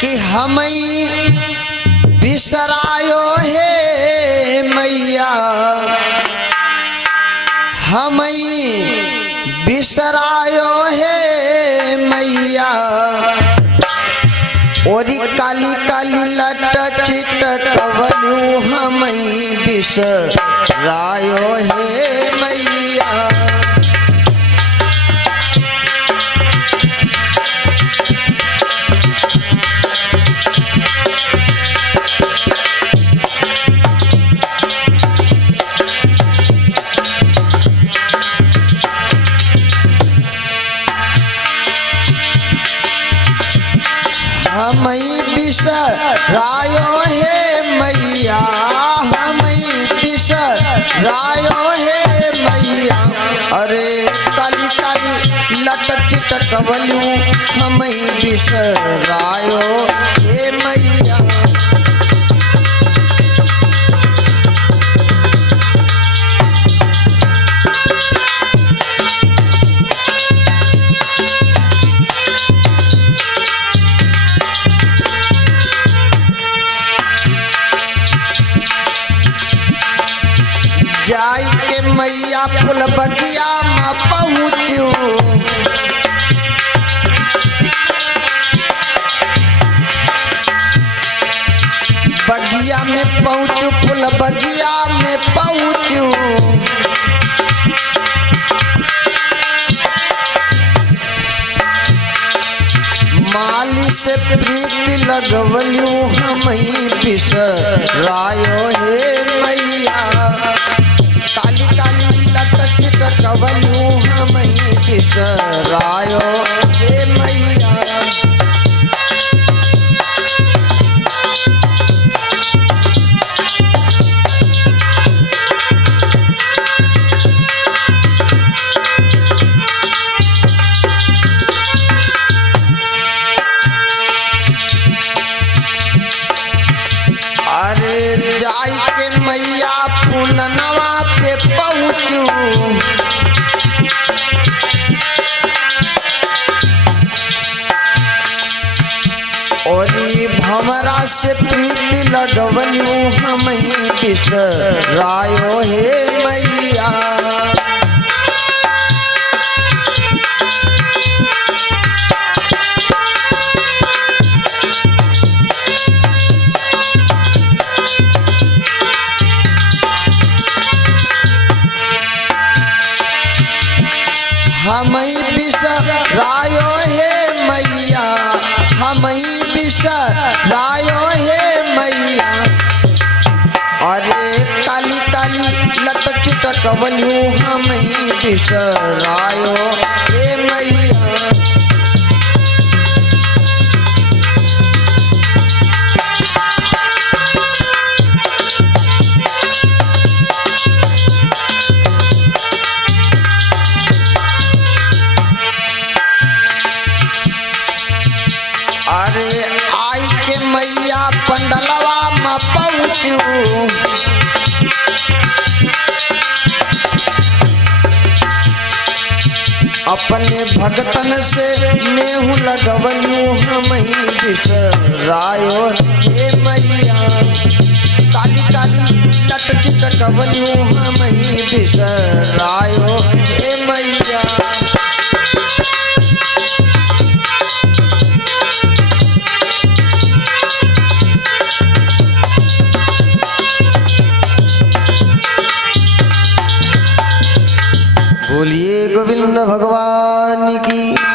कि हमई बिसरायो हे मैया, हमई बिसरायो हे मैया। ओरी काली काली लट चितकवलू हमई बिसरायो हे मैया। हमई बिसरायो हे मैया, हमई बिसरायो हे मैया। अरे काली काली लटक चितकवलू हमई बिसरायो हे मैया। जाई के मैया फूल बगिया में पहुँचू, बगिया में पहुँचू, फूल बगिया में पहुँचू। माली से प्रीति लगवलू हमई बिसरायो हे मैया। काली काली लटक चितकवलू हमई बिसरायो हे मैया। अरे जाई के मैया फूलनवा पे पहुँचू, ओरी भंवरा से प्रीति लगवलू हमई बिसरायो हे मैया। हमई बिसरायो हे मैया, हमई बिसरायो हे मैया। अरे काली काली लटक चितकवलू हमई बिसरायो हे मैया। अरे आई के मैया पंडलवा में पहुँचू, अपने भगतन से नेहू लगवलू हमई बिसरायो हे मैया। काली काली लटक चितकवलू हमई बिसरायो हे मैया। बोलिए गोविंद भगवान की।